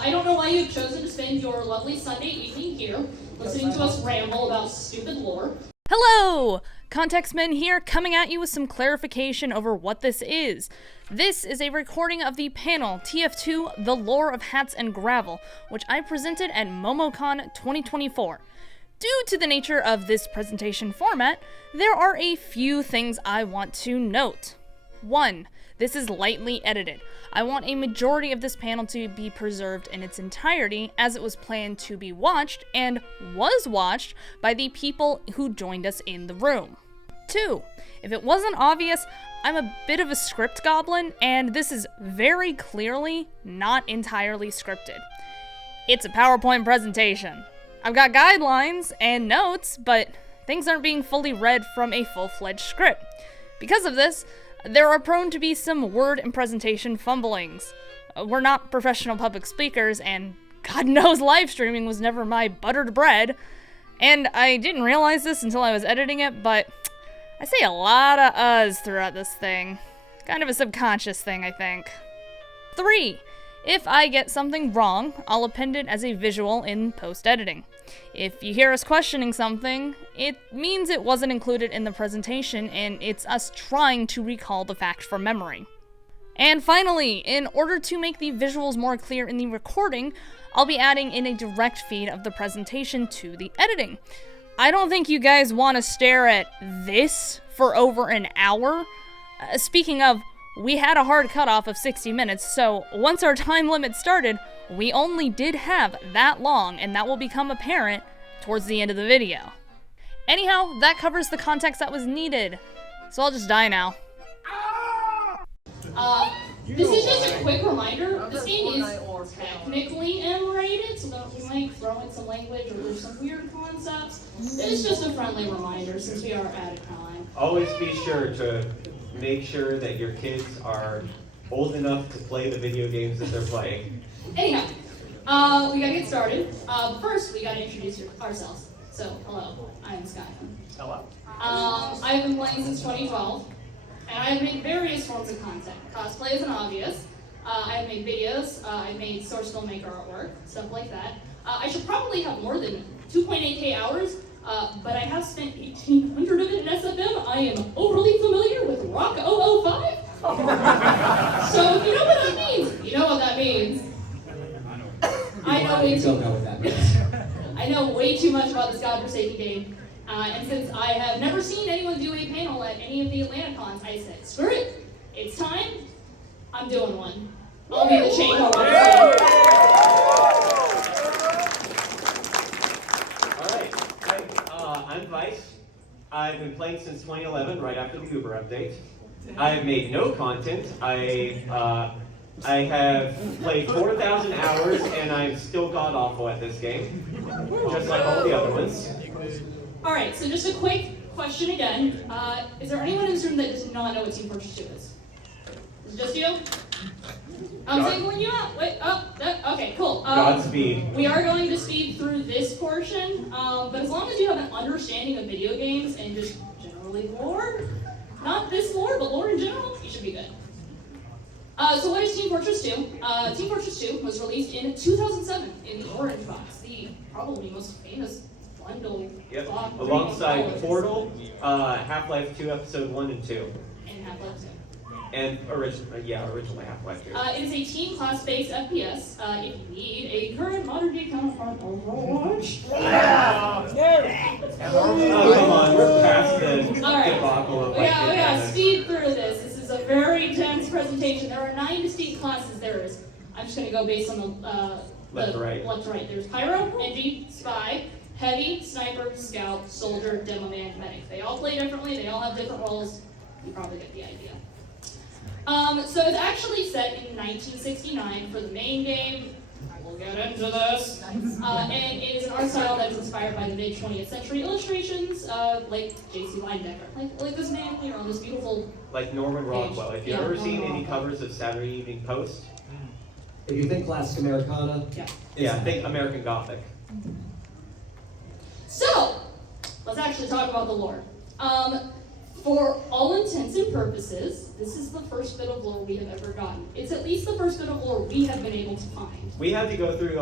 I don't know why you've chosen to spend your lovely Sunday evening here, listening to us ramble about stupid lore. Hello! ContextMen here, coming at you with some clarification over what this is. This is a recording of the panel TF2, The Lore of Hats and Gravel, which I presented at Momocon 2024. Due to the nature of this presentation format, there are a few things I want to note. 1. This is lightly edited. I want a majority of this panel to be preserved in its entirety as it was planned to be watched and was watched by the people who joined us in the room. 2. If it wasn't obvious, I'm a bit of a script goblin, and this is very clearly not entirely scripted. It's a PowerPoint presentation. I've got guidelines and notes, but things aren't being fully read from a full-fledged script. Because of this, there are prone to be some word and presentation fumblings. We're not professional public speakers, and God knows live streaming was never my buttered bread. And I didn't realize this until I was editing it, but I say a lot of uhs throughout this thing. Kind of a subconscious thing, I think. 3. If I get something wrong, I'll append it as a visual in post-editing. If you hear us questioning something, it means it wasn't included in the presentation, and it's us trying to recall the fact from memory. And finally, in order to make the visuals more clear in the recording, I'll be adding in a direct feed of the presentation to the editing. I don't think you guys want to stare at this for over an hour. Speaking of, we had a hard cutoff of 60 minutes, so once our time limit started, we only did have that long, and that will become apparent towards the end of the video. Anyhow, that covers the context that was needed, so I'll just die now. This is just a quick reminder. This game is technically M-rated, so we might throw in some language or there's some weird concepts. It's just a friendly reminder since we are out of time. Always be sure to make sure that your kids are old enough to play the video games that they're playing. Anyhow, we gotta get started. First, we gotta introduce ourselves. So, hello, I'm Skymin. Hello. I've been playing since 2012, and I've made various forms of content. Cosplay isn't obvious. I've made videos. I've made source filmmaker artwork, stuff like that. I should probably have more than 2.8k hours, but I have spent 1,800 of it in SFM. I am overly familiar with Rock 005. So if you know what that means, you know what that means. I know way too much about this godforsaken game. And since I have never seen anyone do a panel at any of the Atlanta cons, I said, screw it, it's time, I'm doing one. I'll be the chain holder. Alright, hi, I'm Vice. I've been playing since 2011, right after the Uber update. I've made no content. I have played 4,000 hours, and I'm still god-awful at this game, just like all the other ones. Alright, so just a quick question again. Is there anyone in this room that does not know what Team Fortress 2 is? Is it just you? I'm singling you out. Wait, okay, cool. Godspeed. We are going to speed through this portion, but as long as you have an understanding of video games and just generally lore, not this lore, but lore in general, you should be good. So what is Team Fortress 2? Team Fortress 2 was released in 2007 in the orange box, the probably most famous bundle. Yep, alongside Portal, Half-Life 2 Episode 1 and 2. And Half-Life 2. And originally Half-Life 2. It is a team class-based FPS. If you need a current modern-day counterpart of Overwatch. Oh, come on, we're past the debacle of We gotta speed through this. This is a very dense presentation. There are 9 distinct classes. I'm just gonna go based on the left to right. Left to right. There's Pyro, Engie, Spy, Heavy, Sniper, Scout, Soldier, Demo Man, Medic. They all play differently. They all have different roles. You probably get the idea. So it's actually set in 1969 for the main game. We'll get into this. And it is an art style that is inspired by the mid-20th century illustrations, like J.C. Linedecker. Like this man here on this beautiful like Norman Rockwell. If you've ever seen any covers of Saturday Evening Post. If you think classic Americana. Yeah, think American Gothic. So, let's actually talk about the lore. For all intents and purposes, this is the first bit of lore we have ever gotten. It's at least the first bit of lore we have been able to find. We had to go through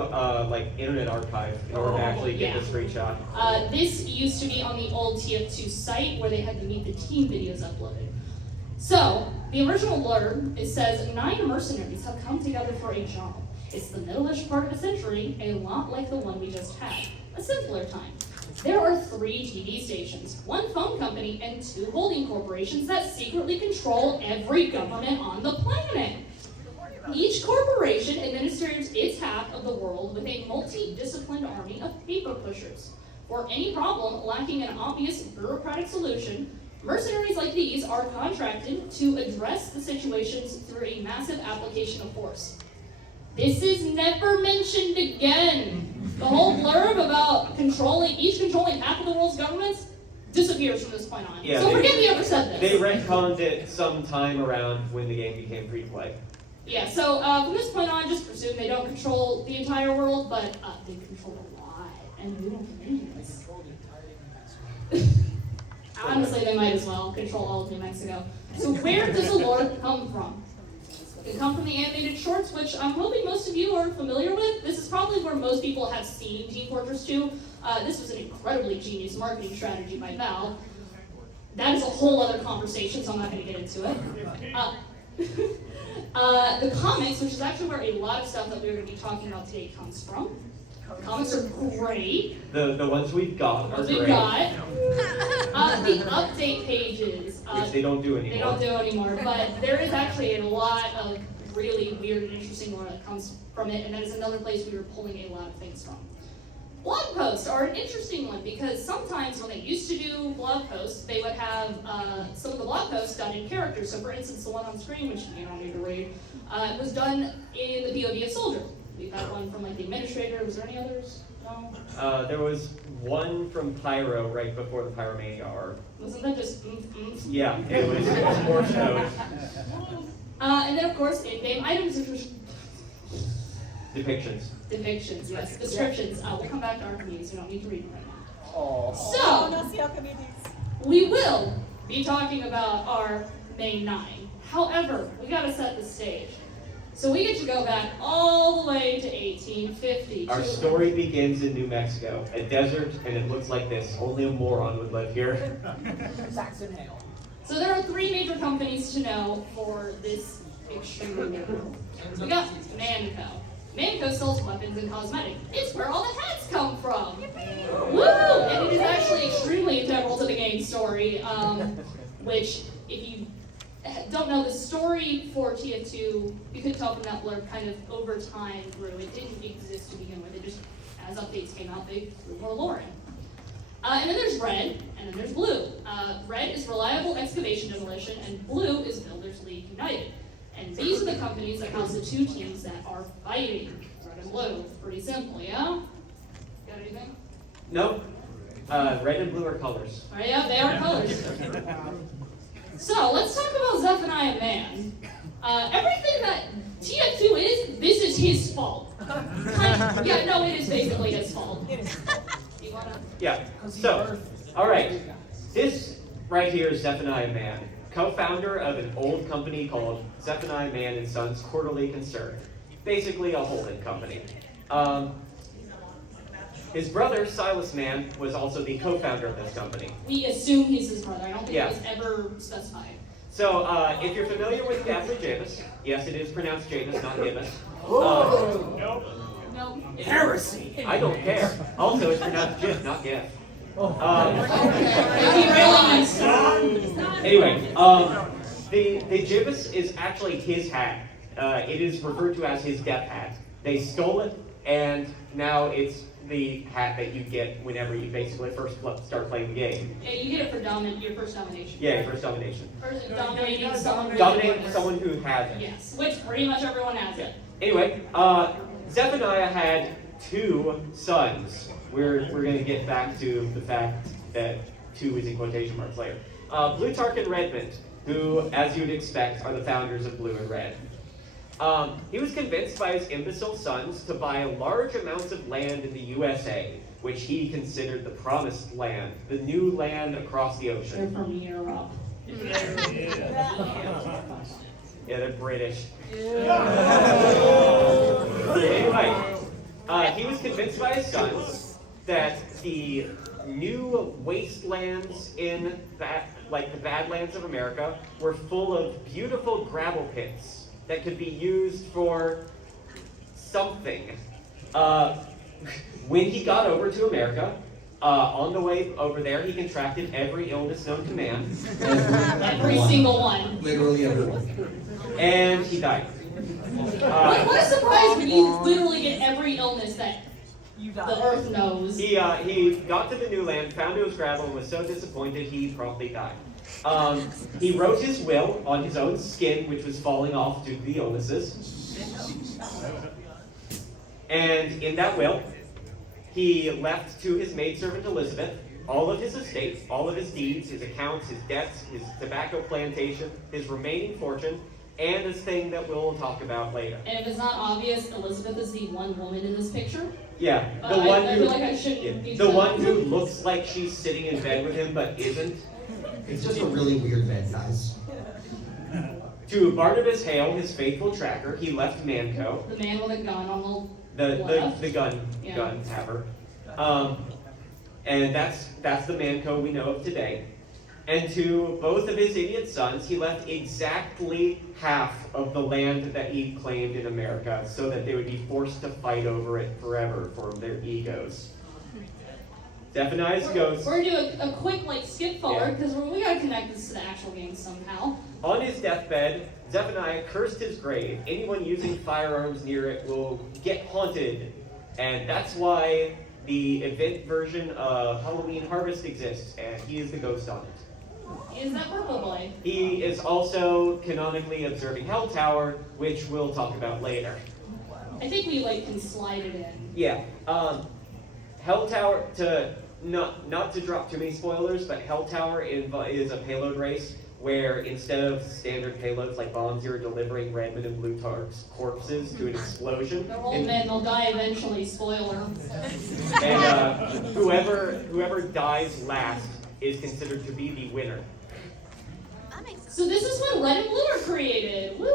like Internet Archive in order to actually get yeah. the screenshot. This used to be on the old TF2 site where they had the Meet the Team videos uploaded. So, the original blurb, it says, 9 mercenaries have come together for a job. It's the middle-ish part of a century, a lot like the one we just had. A simpler time. There are 3 TV stations, 1 phone company, and 2 holding corporations that secretly control every government on the planet. Each corporation administers its half of the world with a multi-disciplined army of paper pushers. For any problem lacking an obvious bureaucratic solution, mercenaries like these are contracted to address the situations through a massive application of force. This is never mentioned again. The whole blurb about each controlling half of the world's governments disappears from this point on. Yeah, so forget we ever said this. They retconned it sometime around when the game became free to play. Yeah, so from this point on, just presume they don't control the entire world, but they control a lot, and we don't control this. Honestly, they might as well control all of New Mexico. So where does the lore come from? It comes from the animated shorts, which I'm hoping most of you are familiar with. This is probably where most people have seen Team Fortress 2. This was an incredibly genius marketing strategy by Valve. That is a whole other conversation, so I'm not going to get into it. The comics, which is actually where a lot of stuff that we're going to be talking about today comes from. Comics are great. The ones we've got are great. The update pages. Which they don't do anymore. They don't do anymore, but there is actually a lot of really weird and interesting lore that comes from it, and that is another place we were pulling a lot of things from. Blog posts are an interesting one because sometimes when they used to do blog posts, they would have some of the blog posts done in characters. So for instance, the one on screen, which you don't need to read, was done in the POV of Soldier. We've had one from like the administrator. Was there any others? No? There was one from Pyro right before the Pyromania arc. Wasn't that just Yeah, it was more shows. And then of course, in-game items, which was Depictions. depictions, yes. Descriptions. We'll come back to our communities. We don't need to read them right now. Oh, So, no, see our communities. we will be talking about our main 9. However, we gotta set the stage. So we get to go back all the way to 1850. Our story begins in New Mexico, a desert, and it looks like this. Only a moron would live here. Saxon Hale. So there are 3 major companies to know for this extreme war. So we got Mann. Mann sells weapons and cosmetics. It's where all the hats come from. Woo! And it is actually extremely integral to the game story, which, if you don't know, the story for TF2, you could tell from that blurb, kind of over time grew. It didn't exist to begin with. It just, as updates came out, they threw more lore in. And then there's red, and then there's blue. Red is Reliable Excavation Demolition, and blue is Builders League United. And these are the companies that constitute teams that are fighting. Red and blue. Pretty simple, yeah? Got anything? Nope. Red and blue are colors. Oh, yeah, they are colors. So, let's talk about Zephaniah Mann. Everything that TF2 is, this is his fault. Yeah, no, it is basically his fault. You wanna? Yeah. So, all right. This right here is Zephaniah Mann, co-founder of an old company called Zephaniah Mann and Sons Quarterly Concern. Basically a holding company. His brother, Silas Mann, was also the co-founder of this company. We assume he's his brother. I don't think Yeah. it was ever specified. So, if you're familiar with Gaffney Jamis, yes, it is pronounced Jamis, not Jamis. Nope. Heresy! I don't care. Also, it's pronounced Jif, not Gif. Anyway, the Jamis is actually his hat. It is referred to as his death hat. They stole it, and now it's the hat that you get whenever you basically first start playing the game. Yeah, you get it for your first domination. Yeah, your first domination. Or is it dominating someone? Dominating someone who has it. Yes, which pretty much everyone has it. Anyway, Zephaniah had 2 sons. We're going to get back to the fact that 2 is in quotation marks later. Plutarch and Redmond, who, as you'd expect, are the founders of Blue and Red. He was convinced by his imbecile sons to buy large amounts of land in the USA, which he considered the promised land, the new land across the They're ocean. from Europe. Yeah, they're British. Anyway, he was convinced by his sons that the new wastelands in the Badlands of America were full of beautiful gravel pits that could be used for something. When he got over to America, on the way over there, he contracted every illness known to man. Every single one. Literally everyone. And he died. What a surprise when you literally get every illness that the earth knows. He got to the new land, found it was gravel, and was so disappointed he promptly died. He wrote his will on his own skin, which was falling off due to the illnesses. And in that will, he left to his maidservant Elizabeth all of his estate, all of his deeds, his accounts, his debts, his tobacco plantation, his remaining fortune, and this thing that we'll talk about later. And if it's not obvious, Elizabeth is the one woman in this picture. Yeah, I feel like I shouldn't be the one who looks like she's sitting in bed with him but isn't. It's just a really weird bed, guys. To Barnabas Hale, his faithful tracker, he left Manco. The man with a gun on the left. The gun haver. And that's the Manco we know of today. And to both of his idiot sons, he left exactly half of the land that he claimed in America so that they would be forced to fight over it forever for their egos. Zephaniah's ghost. We're gonna do a quick skip forward because we gotta connect this to the actual game somehow. On his deathbed, Zephaniah cursed his grave. Anyone using firearms near it will get haunted. And that's why the event version of Halloween Harvest exists, and he is the ghost on it. Is that purple boy? He is also canonically observing Hell Tower, which we'll talk about later. I think we can slide it in. Yeah. Hell Tower, not to drop too many spoilers, but Hell Tower is a payload race where instead of standard payloads like bombs, you're delivering Redmond and Plutarch's corpses to an explosion. They're old men, they'll die eventually, spoiler. And whoever dies last is considered to be the winner. So this is when Red and Blue are created. Woo!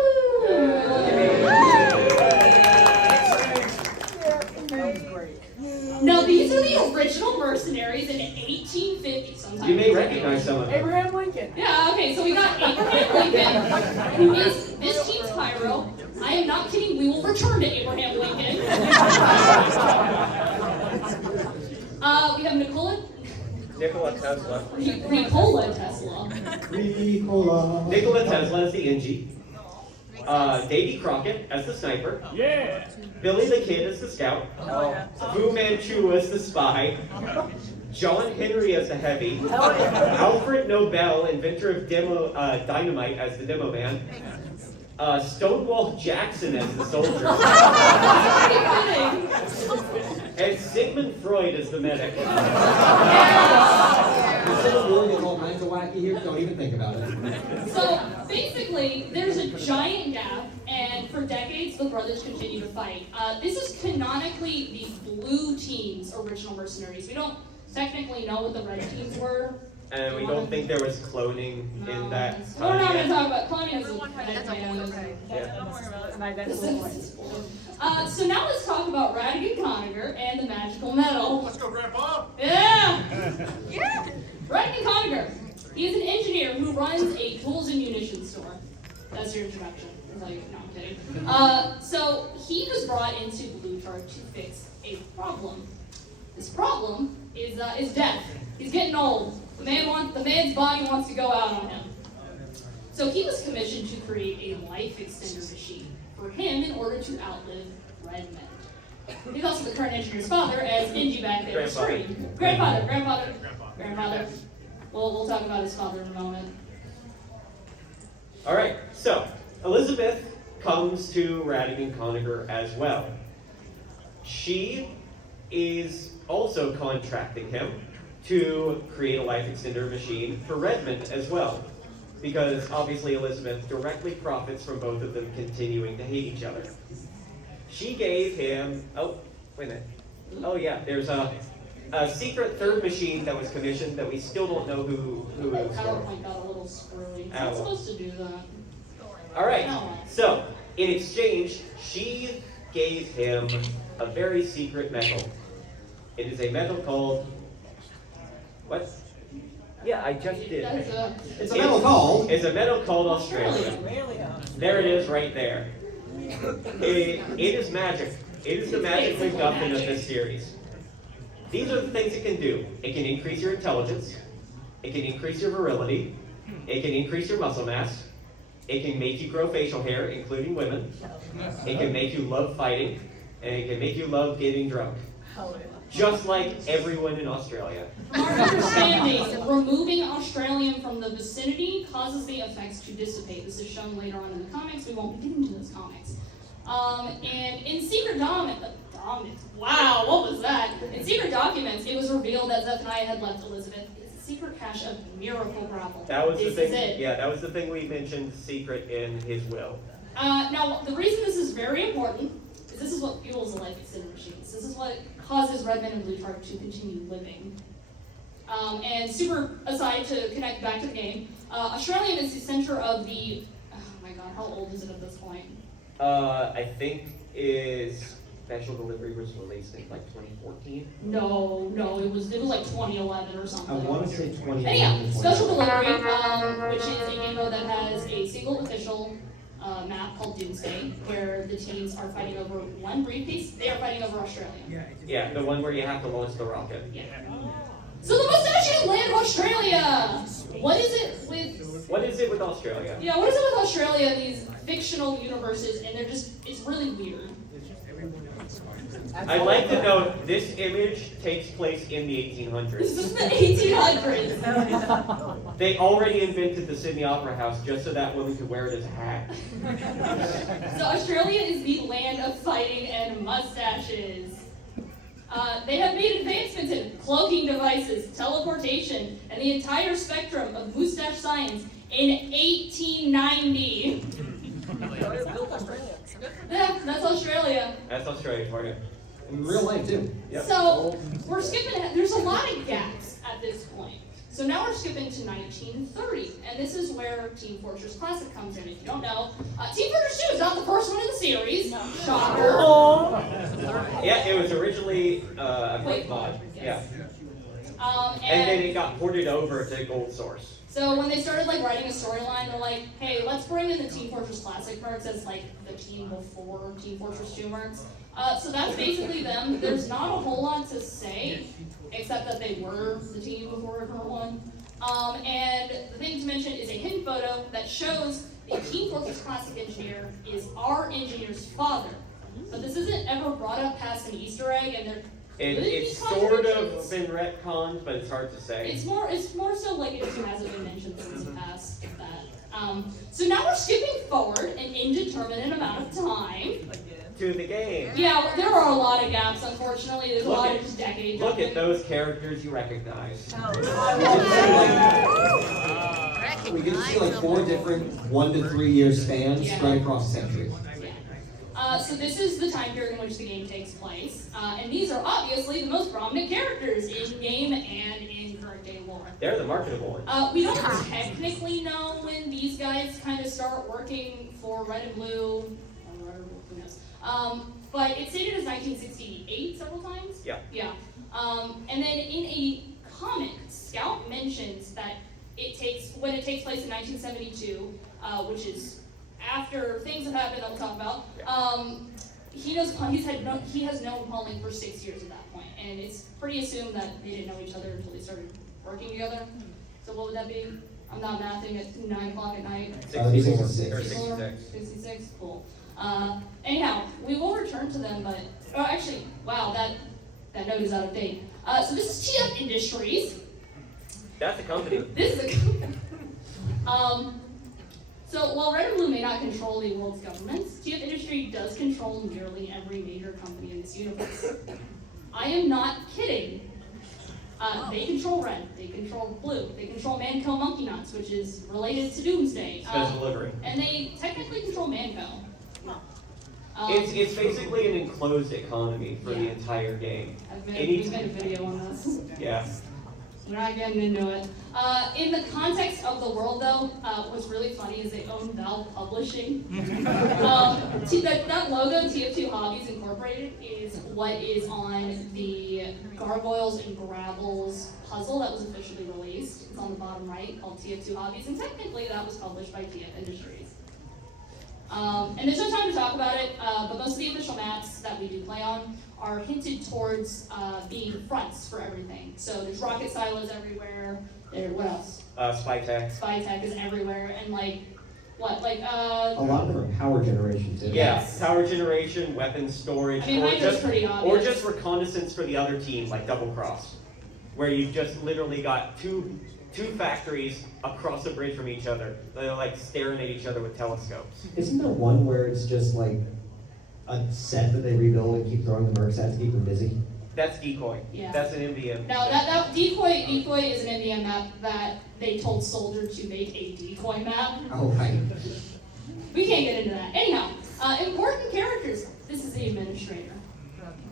Now these are the original mercenaries in 1850. Sometimes You may recognize some of them. Abraham Lincoln. Yeah, okay, so we got Abraham Lincoln, who is this team's pyro. I am not kidding, we will return to Abraham Lincoln. We have Nikola Tesla. Nikola Tesla as the NG. Davy Crockett as the sniper. Yeah. Billy the Kid as the scout. Fu Manchu as the spy. John Henry as the heavy. Alfred Nobel, inventor of dynamite, as the demo man. Stonewall Jackson as the soldier. And Sigmund Freud as the medic. Instead of war getting all kinds of wacky here, don't even think about it. So basically, there's a giant gap, and for decades the brothers continue to fight. This is canonically the blue team's original mercenaries. We don't technically know what the red teams were. And we don't think there was cloning in that We're time not going yet. to talk about cloning. So now let's talk about Radigan Conagher and the magical metal. Let's go, Grandpa! Yeah! Radigan Conagher. He is an engineer who runs a tools and munitions store. That's your introduction. No, I'm kidding. So he was brought into Plutarch to fix a problem. This problem is death. He's getting old. The man's body wants to go out on him. So he was commissioned to create a life extender machine for him in order to outlive Redmond. He's also the current engineer's father, as Ingy back there is screen. Grandfather. We'll talk about his father in a moment. All right, so Elizabeth comes to Radigan Conagher as well. She is also contracting him to create a life extender machine for Redmond as well, because obviously Elizabeth directly profits from both of them continuing to hate each other. She gave him, oh, wait a minute. Oh yeah, there's a secret third machine that was commissioned that we still don't know who it was for. PowerPoint got a little screwy. It's not supposed to do that. All right. So in exchange, she gave him a very secret metal. It is a metal called what? Yeah, I just did. It's a metal called. It's a metal called Australia. There it is, right there. It is magic. It is the magic MacGuffin of this series. These are the things it can do. It can increase your intelligence. It can increase your virility. It can increase your muscle mass. It can make you grow facial hair, including women. It can make you love fighting. And it can make you love getting drunk. Just like everyone in Australia. From our understanding, removing Australium from the vicinity causes the effects to dissipate. This is shown later on in the comics. We won't get into those comics. And in secret documents, wow, what was that? In secret documents, it was revealed that Zephaniah had left Elizabeth a secret cache of miracle gravel. That was This the is thing. it. Yeah, that was the thing we mentioned secret in his will. Now, the reason this is very important is this is what fuels the life extender machines. This is what causes Redmond and Bluetark to continue living. And super aside to connect back to the game, Australium is the center of the, oh my god, how old is it at this point? I think is Special Delivery was released in like 2014. No, it was like 2011 or something. I want to say 20. Anyhow, Special Delivery, which is a game mode that has a single official map called Doomsday, where the teams are fighting over one briefcase. They are fighting over Australia. Yeah, the one where you have to launch the rocket. Yeah. So the mustachian land of Australia! What is it with Australia? Yeah, what is it with Australia, these fictional universes, and it's really weird. I'd like to note this image takes place in the This 1800s. is the 1800s. They already invented the Sydney Opera House just so that woman could wear it as a hat. So Australia is the land of fighting and mustaches. They have made advancements in cloaking devices, teleportation, and the entire spectrum of mustache science in 1890. Yeah, that's Australia. That's Australia for you. In real life, too. Yep. So we're skipping ahead. There's a lot of gaps at this point. So now we're skipping to 1930, and this is where Team Fortress Classic comes in. If you don't know, Team Fortress 2 is not the first one in the series. Shocker. Yeah, it was originally a quick mod. Yes. Yeah. And then it got ported over to Gold Source. So when they started writing a storyline, they're like, hey, let's bring in the Team Fortress Classic mercs as the team before Team Fortress 2 mercs. So that's basically them. There's not a whole lot to say, except that they were the team before Current 1. And the thing to mention is a hidden photo that shows the Team Fortress Classic engineer is our engineer's father. But this isn't ever brought up past an Easter egg, and there And could be it's sort of contradictions. been retconned, but it's hard to say. It's more so it just hasn't been mentioned since the past that. So now we're skipping forward an indeterminate amount of time. To the game. Yeah, there are a lot of gaps, unfortunately. There's a lot of just decade Look jumping. at those characters you recognize. We get to see 4 different 1 to 3 year spans spread across the century. Yeah. So this is the time period in which the game takes place. And these are obviously the most prominent characters in game and in current day lore. They're the marketable ones. We don't technically know when these guys kind of start working for Red and Blue, or who knows. But it's stated as 1968 several times. Yeah. Yeah. And then in a comic, Scout mentions that when it takes place in 1972, which is after things have happened that we'll talk about. He has known Pauling for 6 years at that point, and it's pretty assumed that they didn't know each other until they started working together. So what would that be? I'm not mathing at 9 o'clock at night. 64 or 66. 66. 66, cool. Anyhow, we will return to them, but actually, wow, that note is out of date. So this is TF Industries. That's a company. This is a company. So while Red and Blue may not control the world's governments, TF Industry does control nearly every major company in this universe. I am not kidding. They control Red, they control Blue, they control Manco Monkey Nuts, which is related to Doomsday. Special delivery. And they technically control Manco. It's basically an enclosed economy for the Yeah. entire game. We've made a video on this. Yeah. We're not getting into it. In the context of the world, though, what's really funny is they own Valve Publishing. That logo, TF2 Hobbies Incorporated, is what is on the Gargoyles and Gravels puzzle that was officially released. It's on the bottom right, called TF2 Hobbies, and technically that was published by TF Industries. And there's no time to talk about it, but most of the official maps that we do play on are hinted towards being fronts for everything. So there's rocket silos everywhere. What else? Spy tech. Spy tech is everywhere, and a lot of them are power generation too. Yeah, Yes. power generation, weapons storage, I mean, mine was pretty obvious. or just reconnaissance for the other team, like Double Cross, where you've just literally got two factories across the bridge from each other. They're like staring at each other with telescopes. Isn't there one where it's just like a set that they rebuild and keep throwing the mercs at to keep them busy? That's Decoy. Yeah. That's an MVM. Now that decoy is an MDM map that they told Soldier to make a decoy map. Oh, right. We can't get into that. Anyhow, important characters. This is the administrator.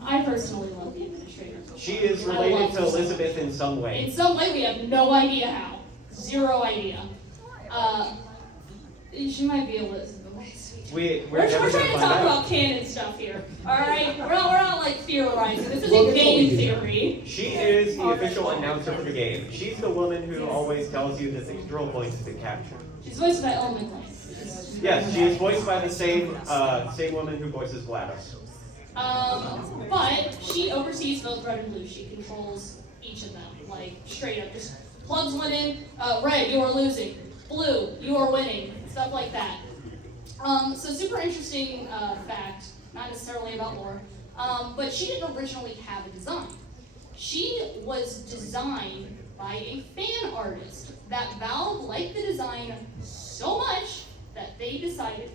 I personally love the administrator. She is I related love to her. Elizabeth in some way. In some way, we have no idea how. Zero idea. She might be Elizabeth. We're We're never trying gonna to find talk out. about canon stuff here. Alright? We're not like theorizing. This is Well, a that's what we game do. theory. She is the official announcer for the game. She's the woman who always tells you that the control point has been captured. She's voiced by Ellen McLean. Yes, she is voiced by the same woman who voices GLaDOS. But she oversees both red and blue. She controls each of them, like straight up. Just plugs one in. Red, you are losing. Blue, you are winning. Stuff like that. So super interesting fact, not necessarily about lore, but she didn't originally have a design. She was designed by a fan artist that Valve liked the design so much that they decided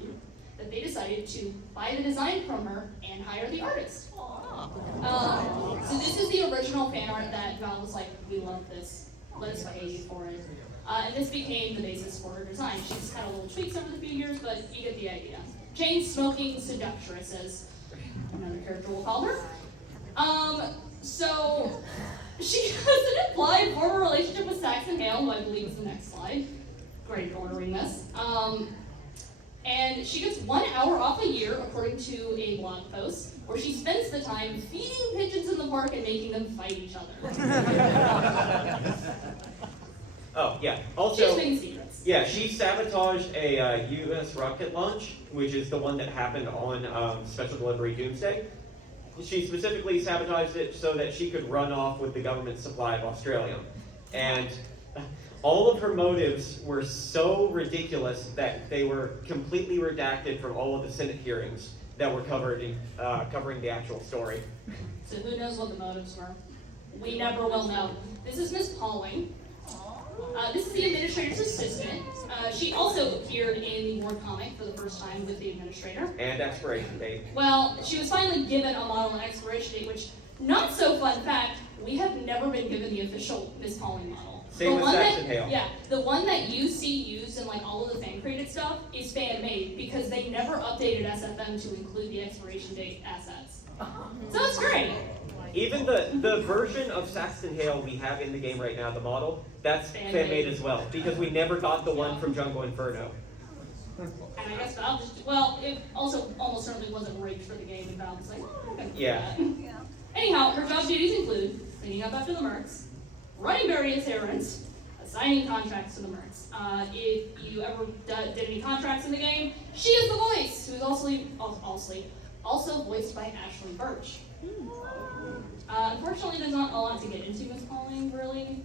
to buy the design from her and hire the artist. So this is the original fan art that Valve was like, we love this, let us pay you for it. And this became the basis for her design. She's had a little tweaks over the few years, but you get the idea. Chain-smoking seductress, as another character will call her. So she has an implied former relationship with Saxon Hale, who I believe is the next slide. Great at ordering this. And she gets 1 hour off a year, according to a blog post, where she spends the time feeding pigeons in the park and making them fight each other. Oh, yeah. She's Also, making secrets. yeah, she sabotaged a U.S. rocket launch, which is the one that happened on Special Delivery Doomsday. She specifically sabotaged it so that she could run off with the government supply of Australium. And all of her motives were so ridiculous that they were completely redacted from all of the Senate hearings that were covered in, covering the actual story. So who knows what the motives were? We never will know. This is Miss Pauling. This is the administrator's assistant. She also appeared in the War comic for the first time with the administrator. And expiration date. Well, she was finally given a model and expiration date, which, not so fun fact, we have never been given the official Miss Pauling model. Same with Saxon Hale. Yeah, the one that you see used in like all of the fan-created stuff is fan-made because they never updated SFM to include the expiration date assets. So it's great. Even the version of Saxon Hale we have in the game right now, the model, that's fan-made as well, because we never got the one from Jungle Inferno. And I guess Valve just, well, it also almost certainly wasn't rigged for the game, and Valve was like, oh, I can do Yeah. that. Anyhow, her job duties include cleaning up after the mercs, running various errands, assigning contracts to the mercs. If you ever did any contracts in the game, she is the voice, who is also voiced by Ashley Birch. Unfortunately, there's not a lot to get into Miss Pauling, really.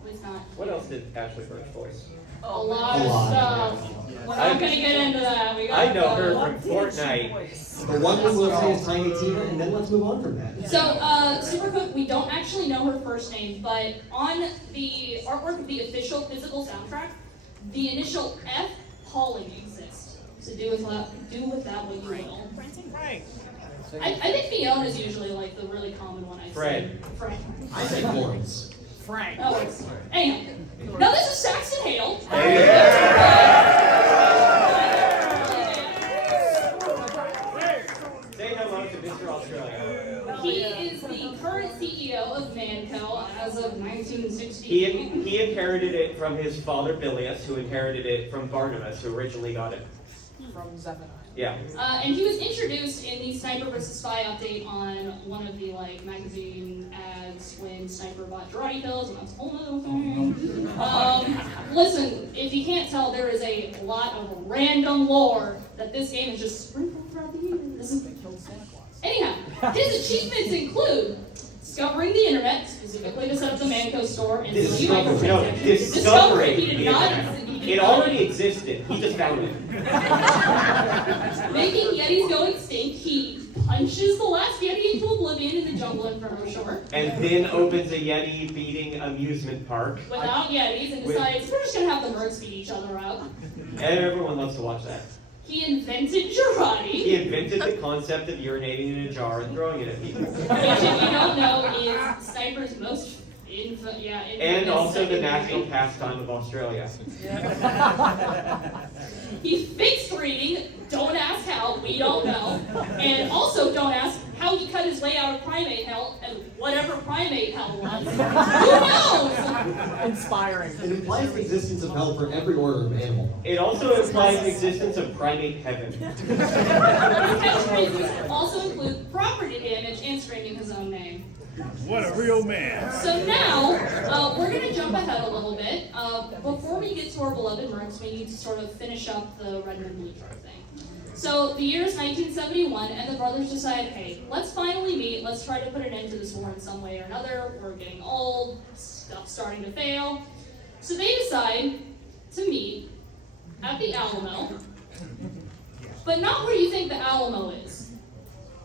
At least not. What else did Ashley Birch voice? A lot of stuff. We're not going to get into that. I know her from Fortnite. The one we will say is Tiny Tina, and then let's move on from that. So, Supercook, we don't actually know her first name, but on the artwork of the official physical soundtrack, the initial F, Pauling, exists. So do with that what you will. I think Fiona is usually like the really common one I say. Fred. I say Florence. Frank. Oh, it's, anyhow. Now this is Saxon Hale. Australia. He is the current CEO of Manco as of 1968. He inherited it from his father Bilius, who inherited it from Barnabas, who originally got it. From Zephaniah. Yeah. And he was introduced in the Sniper vs. Spy update on one of the magazine ads when Sniper bought karate pills, and that's a whole other thing. Listen, if you can't tell, there is a lot of random lore that this game is just sprinkled throughout the years. They killed Santa Claus. Anyhow, his achievements include discovering the internet, specifically to set up the Manco store and delete microtransactions. Discovering He did not. It already existed. He just found it. Making Yetis go extinct, he punches the last Yeti into oblivion in the jungle Inferno shore. And then opens a Yeti beating amusement park. Without Yetis and decides we're just gonna have the mercs beat each other up. And everyone loves to watch that. He invented karate, He invented the concept of urinating in a jar and throwing it at people. which if you don't know is Sniper's most And also the national pastime of Australia. He fixed reading, don't ask how, we don't know. And also don't ask how he cut his way out of primate hell, and whatever primate hell was. Who knows? Inspiring. It implies the existence of hell for every order of animal. It also implies the existence of primate heaven. Catchphrases also include property damage and screaming his own name. What a real man. So now, we're going to jump ahead a little bit. Before we get to our beloved mercs, we need to sort of finish up the red and blue chart thing. So the year is 1971, and the brothers decide, hey, let's finally meet. Let's try to put an end to this war in some way or another. We're getting old. Stuff's starting to fail. So they decide to meet at the Alamo, but not where you think the Alamo is.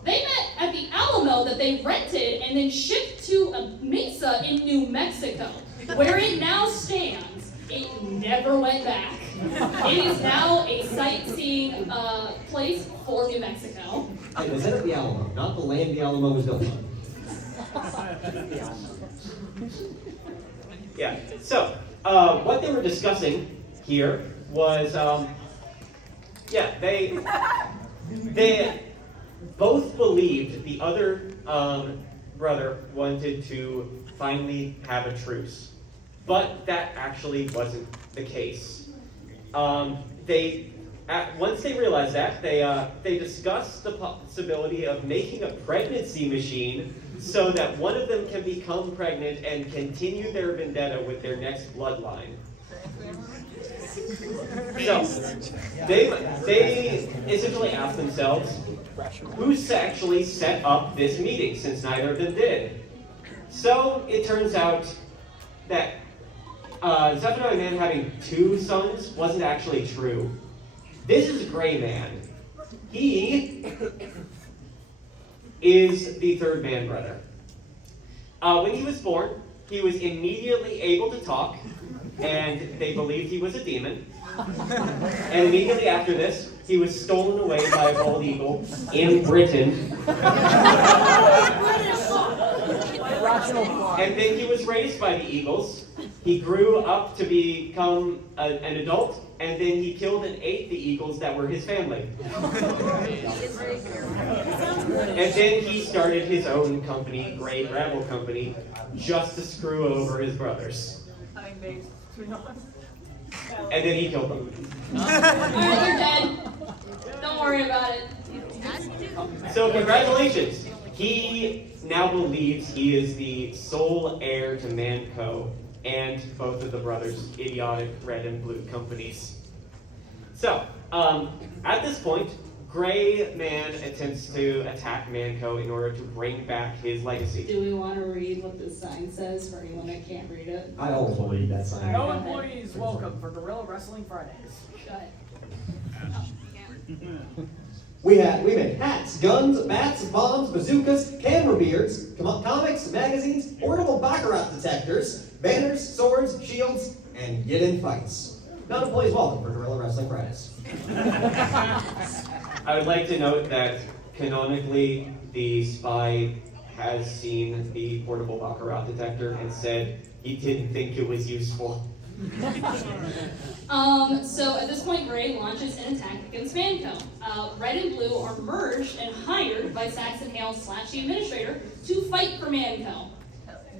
They met at the Alamo that they rented and then shipped to a mesa in New Mexico, where it now stands. It never went back. It is now a sightseeing place for New Mexico. And they said at the Alamo, not the land the Alamo was built on. Yeah. So, what they were discussing here was, they both believed the other brother wanted to finally have a truce, but that actually wasn't the case. Once they realized that, they discussed the possibility of making a pregnancy machine so that one of them can become pregnant and continue their vendetta with their next bloodline. So, they essentially asked themselves, who's actually set up this meeting, since neither of them did? So, it turns out that Zephaniah and Mann having two sons wasn't actually true. This is Gray Man. He is the third Mann brother. When he was born, he was immediately able to talk, and they believed he was a demon. And immediately after this, he was stolen away by a bald eagle in Britain. And then he was raised by the eagles. He grew up to become an adult, and then he killed and ate the eagles that were his family. And then he started his own company, Gray Gravel Company, just to screw over his brothers. And then he killed them. Alright, they're dead. Don't worry about it. So congratulations. He now believes he is the sole heir to Manco and both of the brothers' idiotic red and blue companies. So, at this point, Gray Man attempts to attack Manco in order to bring back his legacy. Do we want to read what this sign says for anyone that can't read it? I always will read that sign. No employees welcome for Gorilla Wrestling Fridays. Shut. We make hats, guns, bats, bombs, bazookas, camera beards, comics, magazines, portable Baccarat detectors, banners, swords, shields, and get in fights. Non-employees welcome for Gorilla Wrestling Fridays. I would like to note that canonically, the spy has seen the portable Baccarat detector and said he didn't think it was useful. So at this point, Gray launches an attack against Manco. Red and Blue are merged and hired by Saxon Hale / the Administrator to fight for Manco.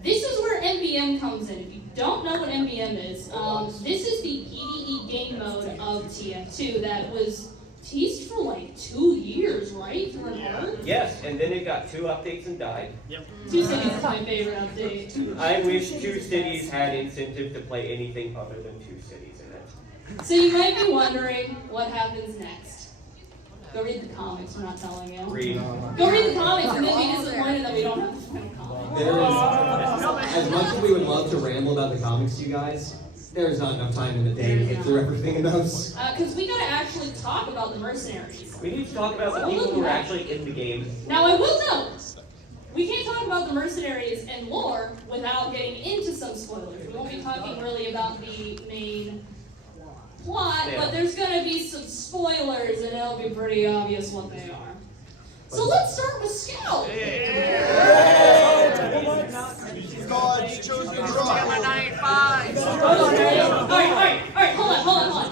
This is where MBM comes in. If you don't know what MBM is, this is the PvE game mode of TF2 that was teased for like 2 years, right? Yes, and then it got 2 updates and died. Yep. 2 Cities is my favorite update. I wish 2 Cities had incentive to play anything other than 2 Cities in it. So you might be wondering what happens next. Go read the comics, we're not telling you. Read. Go read the comics and then be disappointed that we don't have the final comic. There is, as much as we would love to ramble about the comics to you guys, there's not enough time in the day to get through everything in those. Because we gotta actually talk about the mercenaries. We need to talk about the people who are actually in the game. Now I will note, we can't talk about the mercenaries and lore without getting into some spoilers. We won't be talking really about the main plot, but there's gonna be some spoilers and it'll be pretty obvious what they are. So let's start with Scout. God's chosen tribe. Alright, hold on.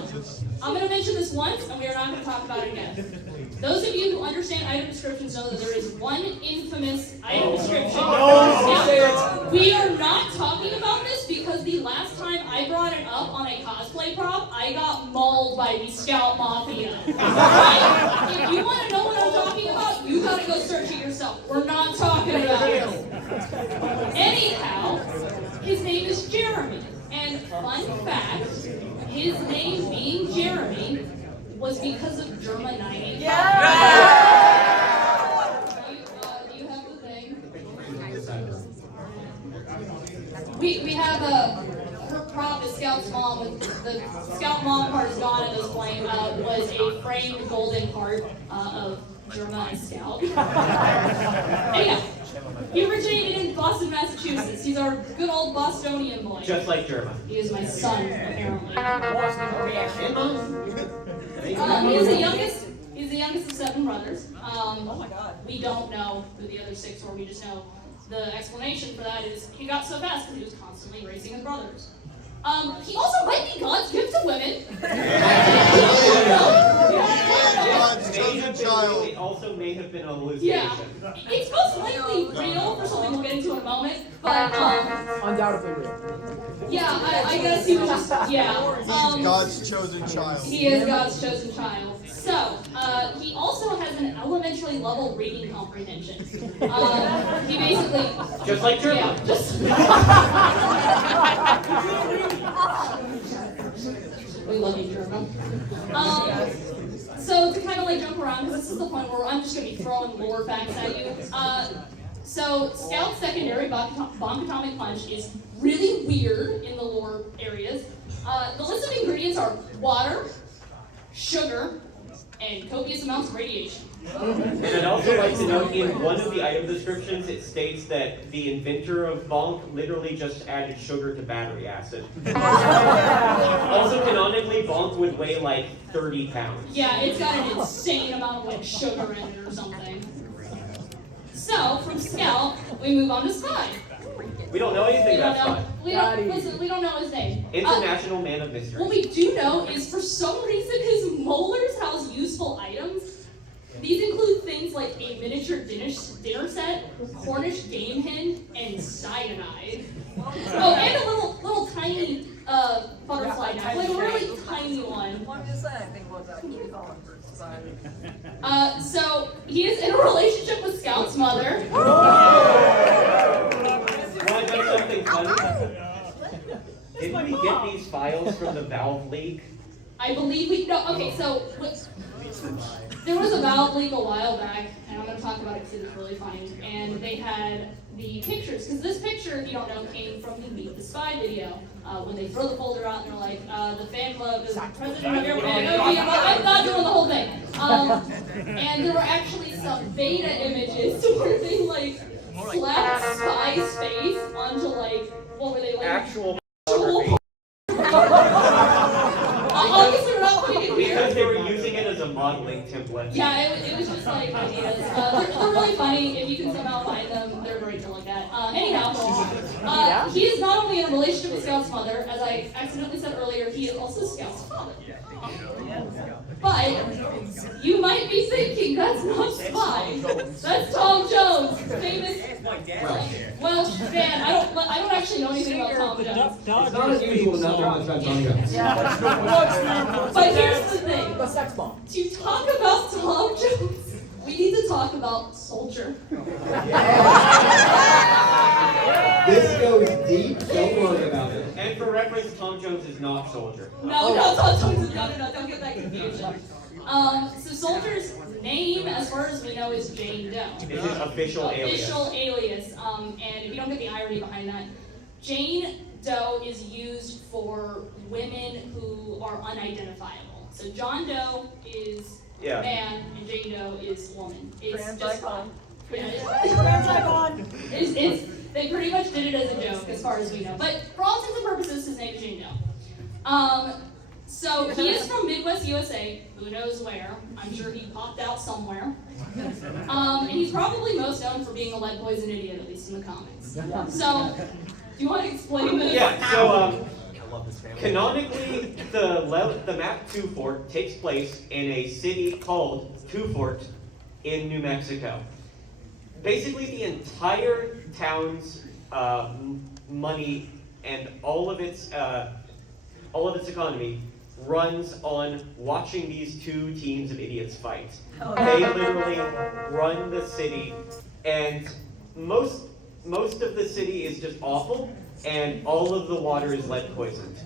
I'm gonna mention this once and we are not gonna talk about it again. Those of you who understand item descriptions know that there is one infamous item description. Now, we are not talking about this because the last time I brought it up on a cosplay prop, I got mauled by the Scout Mafia. Right? If you want to know what I'm talking about, you gotta go search it yourself. We're not talking about it. Anyhow, his name is Jeremy. And fun fact, his name being Jeremy was because of Germa 95. Do you have the thing? We have her prop is Scout's mom. The Scout mom part is gone at this point. Was a framed golden heart of Germa and Scout. Anyhow, he originated in Boston, Massachusetts. He's our good old Bostonian boy. Just like Germa. He is my son, apparently. He's the youngest of 7 brothers. Oh my god. We don't know who the other 6 were. We just know the explanation for that is he got so fast because he was constantly racing his brothers. He also might be God's gift to women. God's chosen child. It also may have been a hallucination. Yeah, it's most likely real for something we'll get into in a moment, but Undoubtedly real. yeah, I guess he was just He's God's chosen child. He is God's chosen child. So, he also has an elementary level reading comprehension. He basically... Just like Germa. Yeah, just... We love you, Germa. So, to kind of like jump around, because this is the point where I'm just going to be throwing lore facts at you. So, Scout's secondary Bonk Atomic Punch is really weird in the lore areas. The list of ingredients are water, sugar, and copious amounts of radiation. And I'd also like to note in one of the item descriptions it states that the inventor of Bonk literally just added sugar to battery acid. Also canonically, Bonk would weigh like 30 pounds. Yeah, it's got an insane amount of like sugar in it or something. So, from Scout, we move on to Spy. We don't know anything about Spy. We don't know his name. International Man of Mystery. What we do know is for some reason his molars house useful items. These include things like a miniature dinner set, Cornish game hen, and cyanide. Oh, and a little tiny butterfly knife, like a really tiny one. I'm just saying, I think what's actually calling for society. So he is in a relationship with Scout's mother. Want to do something funny? Didn't we get these files from the Valve leak? I believe we no. Okay, so there was a Valve leak a while back, and I'm going to talk about it because it's really funny. And they had the pictures, because this picture, if you don't know, came from the Meet the Spy video. When they throw the folder out and they're like, the fan club is president of your fan. I'm not doing the whole thing. And there were actually some beta images where they like slapped Spy's face onto like, what were they like? Actual Obviously, we're not putting it here. because they were using it as a modeling template. Yeah, it was just like ideas. They're really funny. If you can somehow find them, they're great to look at. Anyhow, he is not only in a relationship with Scout's mother, as I accidentally said earlier, he is also Scout's father. But you might be thinking that's not Spy. That's Tom Jones, famous Welsh man. I don't actually know anything about Tom Jones. It's not unusual to not know much about Tom Jones. But here's the thing. The sex bomb. To talk about Tom Jones, we need to talk about Soldier. This goes deep, don't worry about it. And for reference, Tom Jones is not Soldier. No, Tom Jones is no, don't get that confusion. So Soldier's name, as far as we know, is Jane Doe. It's his official alias. Official alias. And if you don't get the irony behind that, Jane Doe is used for women who are unidentifiable. So John Doe is man, and Jane Doe is woman. It's Trans just icon. Trans icon. They pretty much did it as a joke, as far as we know. But for all intents and purposes, his name is Jane Doe. So he is from Midwest USA, who knows where. I'm sure he popped out somewhere. And he's probably most known for being a lead poison idiot, at least in the comics. So, do you want to explain this? Yeah, so canonically, the map Teufort takes place in a city called Teufort in New Mexico. Basically, the entire town's money and all of its economy runs on watching these two teams of idiots fight. They literally run the city, and most of the city is just awful, and all of the water is lead poisoned.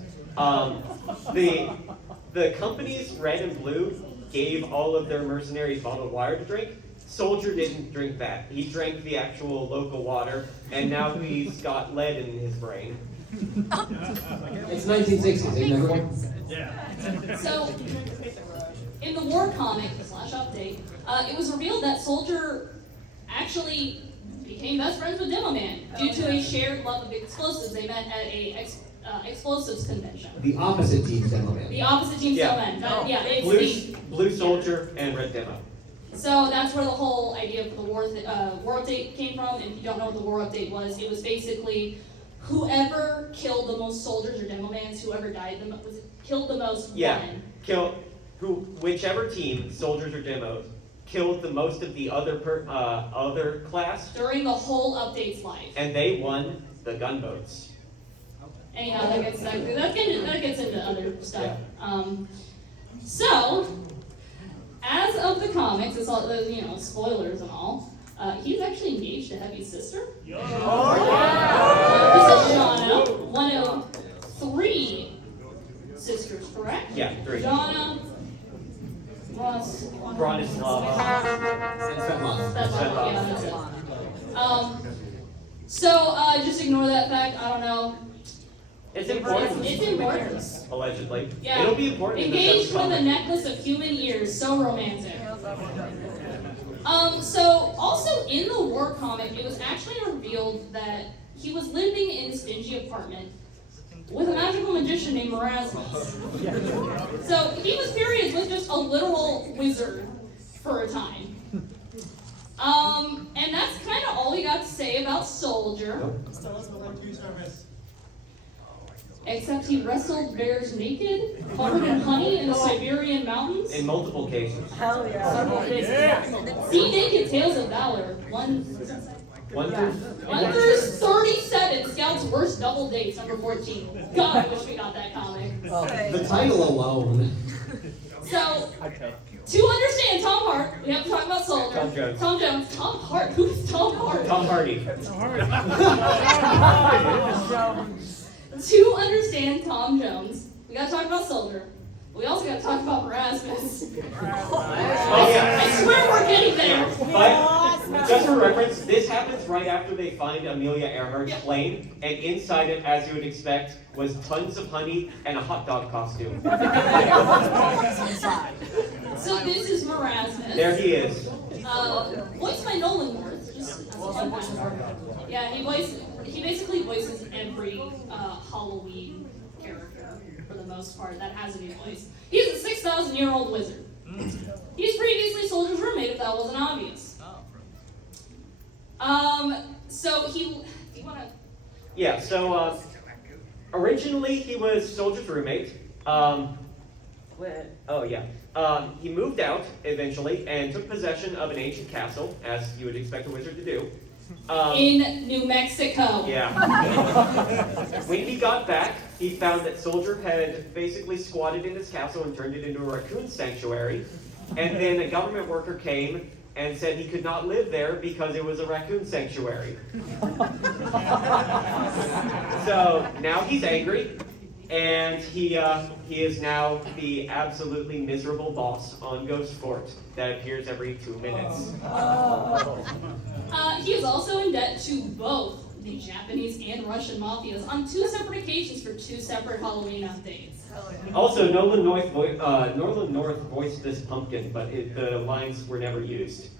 The companies Red and Blue gave all of their mercenaries bottled water to drink. Soldier didn't drink that. He drank the actual local water, and now he's got lead in his brain. It's 1960s, ain't everyone? So, in the war comic, slash update, it was revealed that Soldier actually became best friends with Demo Man due to a shared love of explosives. They met at a explosives convention. The opposite team's Demo Man. The opposite team still met. It's Blue Soldier and Red Demo. So that's where the whole idea of the war update came from. And if you don't know what the war update was, it was basically whoever killed the most soldiers or demo mans, whoever died killed the most won. Whichever team, soldiers or demos, killed the most of the other class during the whole update's life. And they won the gunboats. Anyhow, that gets into other stuff. So, as of the comics, it's all spoilers and all. He's actually engaged to Heavy's sister. This is Shauna, one of 3 sisters, correct? Yeah, 3. Shauna, Bronislav. So just ignore that fact. I don't know. It's important. It's important. Allegedly. Yeah. It'll be important. Engaged with a necklace of human ears. So romantic. So also in the war comic, it was actually revealed that he was living in a stingy apartment with a magical magician named Erasmus. So he was periods with just a literal wizard for a time. And that's kind of all we got to say about Soldier. Except he wrestled bears naked, covered in honey in the Siberian mountains. In multiple cases. Hell yeah. See Naked Tales of Valor. 1 through 37, Scout's worst double dates, number 14. God, I wish we got that comic. The title alone. So, to understand Tom Hart, we have to talk about Soldier. Tom Jones. Tom Jones. Tom Hart. Who's Tom Hart? Tom Hardy. To understand Tom Jones, we gotta talk about Soldier. We also gotta talk about Erasmus. I swear we're getting there. But, just for reference, this happens right after they find Amelia Earhart's plane, and inside it, as you would expect, was tons of honey and a hot dog costume. So this is Erasmus. There he is. Voiced by Nolan North. Yeah, he basically voices every Halloween character for the most part that has a new voice. He's a 6,000-year-old wizard. He's previously Soldier's roommate, if that wasn't obvious. So he wanna? Yeah, so originally he was Soldier's roommate. He moved out eventually and took possession of an ancient castle, as you would expect a wizard to do. In New Mexico. Yeah. When he got back, he found that Soldier had basically squatted in his castle and turned it into a raccoon sanctuary. And then a government worker came and said he could not live there because it was a raccoon sanctuary. So now he's angry, and he is now the absolutely miserable boss on Ghost Fort that appears every 2 minutes. He is also in debt to both the Japanese and Russian mafias on 2 separate occasions for 2 separate Halloween updates. Also, Nolan North voiced this pumpkin, but the lines were never used.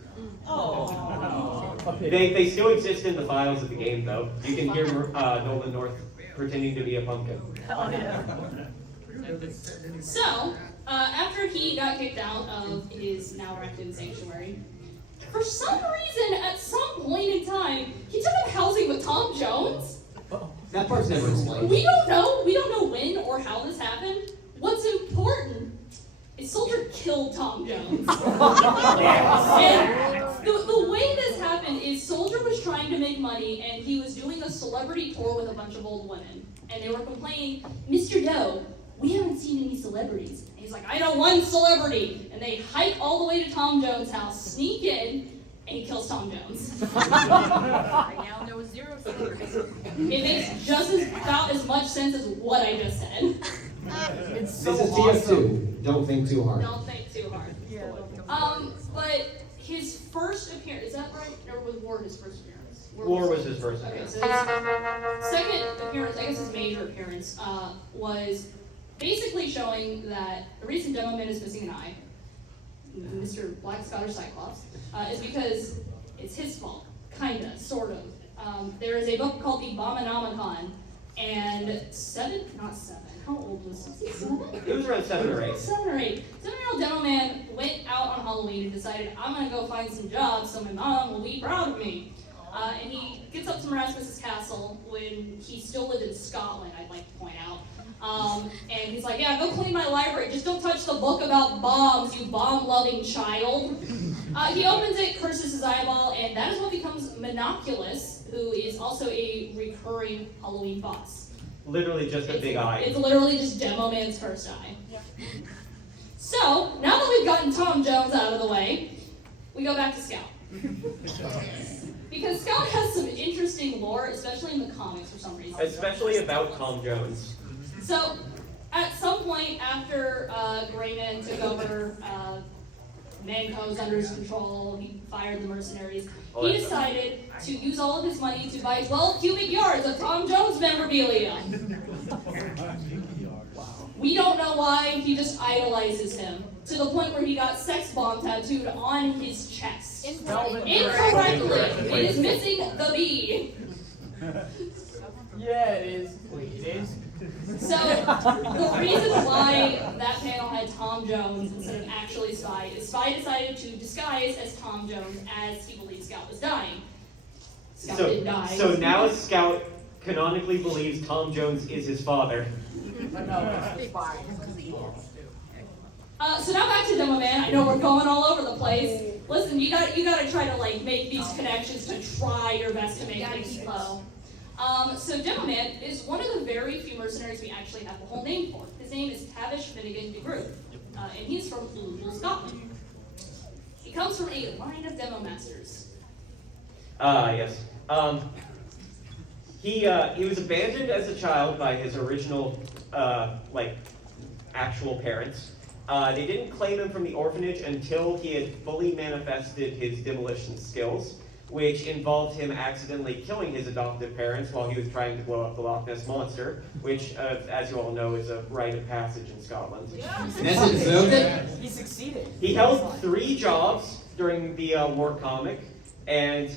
They still exist in the files of the game, though. You can hear Nolan North pretending to be a pumpkin. So, after he got kicked out of his now raccoon sanctuary, for some reason, at some point in time, he took up housing with Tom Jones. That part's never explained. We don't know when or how this happened. What's important is Soldier killed Tom Jones. And the way this happened is Soldier was trying to make money, and he was doing a celebrity tour with a bunch of old women. And they were complaining, Mr. Doe, we haven't seen any celebrities. And he's like, I know one celebrity. And they hike all the way to Tom Jones' house, sneak in, and he kills Tom Jones. Now there was 0 celebrities. It makes just about as much sense as what I just said. It's so This is TF2. Don't think too hard. Don't think too hard. Yeah. But his first appearance, is that right? Or was War his first appearance? War was his first Okay, appearance. so his second appearance, I guess his major appearance, was basically showing that the reason Demo Man is missing an eye, Mr. Black Scottish Cyclops, is because it's his fault. Kinda, sort of. There is a book called the Momocon, and how old was he? 7? It was around 7 or 8. 7 or 8. 7-year-old Demo Man went out on Halloween and decided, I'm gonna go find some jobs so my mom will be proud of me. And he gets up to Erasmus's castle when he still lived in Scotland, I'd like to point out. And he's like, yeah, go clean my library. Just don't touch the book about bombs, you bomb-loving child. He opens it, curses his eyeball, and that is what becomes Monoculus, who is also a recurring Halloween boss. Literally just a big eye. It's literally just Demo Man's first eye. So, now that we've gotten Tom Jones out of the way, we go back to Scout. Because Scout has some interesting lore, especially in the comics for some reason. Especially about Tom Jones. So, at some point after Grayman took over, Manco's under his control, he fired the mercenaries, he decided to use all of his money to buy 12 cubic yards of Tom Jones memorabilia. We don't know why, he just idolizes him, to the point where he got sex bomb tattooed on his chest. Incorrectly. It is missing the B. Yeah, it is. It is. So, the reason why that panel had Tom Jones instead of actually Spy is Spy decided to disguise as Tom Jones as he believed Scout was dying. Scout didn't die. So now Scout canonically believes Tom Jones is his father. But no, it's fine. So now back to Demo Man. I know we're going all over the place. Listen, you gotta try to make these connections to try your best to make things flow. So Demo Man is one of the very few mercenaries we actually have the whole name for. His name is Tavish Finnegan de Groot, and he's from Louisville, Scotland. He comes from a line of demo masters. Yes. He was abandoned as a child by his original, actual parents. They didn't claim him from the orphanage until he had fully manifested his demolition skills, which involved him accidentally killing his adoptive parents while he was trying to blow up the Loch Ness Monster, which, as you all know, is a rite of passage in Scotland. He succeeded. He held 3 jobs during the war comic, and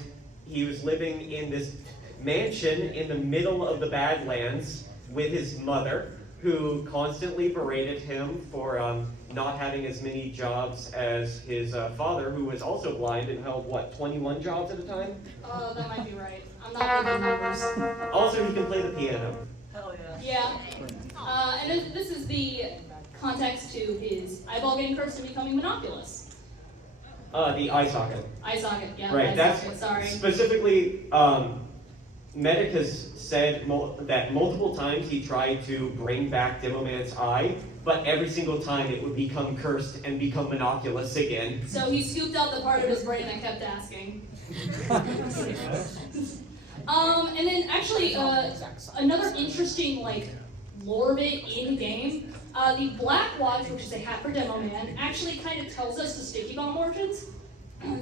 he was living in this mansion in the middle of the Badlands with his mother, who constantly berated him for not having as many jobs as his father, who was also blind and held, what, 21 jobs at a time? That might be right. I'm not good with numbers. Also, he can play the piano. Hell yeah. Yeah. And this is the context to his eyeball getting cursed and becoming monoculous. The eye socket. Eye socket, yeah. Right, eye that's socket, sorry. specifically, Medic has said that multiple times he tried to bring back Demoman's eye, but every single time it would become cursed and become monoculous again. So he scooped out the part of his brain that kept asking. And then actually, another interesting lore bit in game. The Black Watch, which is a hat for Demo Man, actually kind of tells us the sticky bomb origins.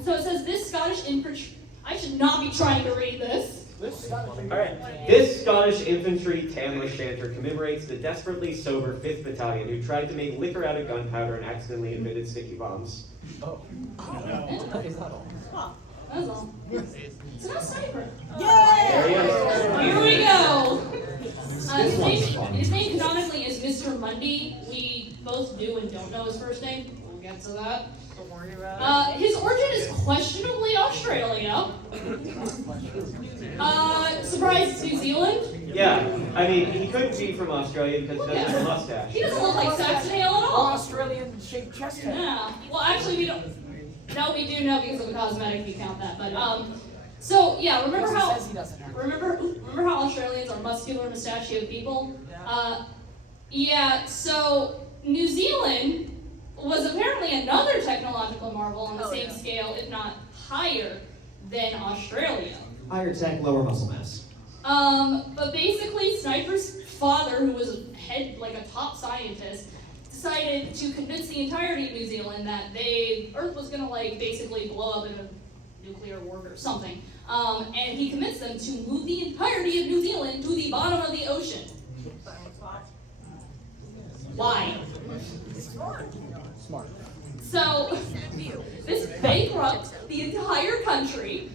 So it says this Scottish infantry. I should not be trying to read this. Alright, this Scottish infantry tam chanter commemorates the desperately sober 5th Battalion who tried to make liquor out of gunpowder and accidentally invented sticky bombs. That's all. So now Sniper. There he is. Here we go. His name canonically is Mr. Mundy. We both do and don't know his first name. We'll get to that. Don't worry about His origin is questionably Australia. Surprise, it's New Zealand. Yeah, I mean, he couldn't be from Australia because he doesn't have a mustache. He doesn't look like Saxon Hale at it. all. Australian shaped chest hair. Yeah. Well, actually, we don't. No, we do know because of the cosmetic. You count that, but So yeah, remember how? Says he doesn't have. Remember how Australians are muscular, mustachioed people? Yeah. So New Zealand was apparently another technological marvel on the same scale, if not higher, than Australia. Higher tech, lower muscle mass. But basically, Sniper's father, who was a top scientist, decided to convince the entirety of New Zealand that Earth was gonna basically blow up in a nuclear war or something. And he convinced them to move the entirety of New Zealand to the bottom of the ocean. Why? Smart. So, this bankrupted the entire country,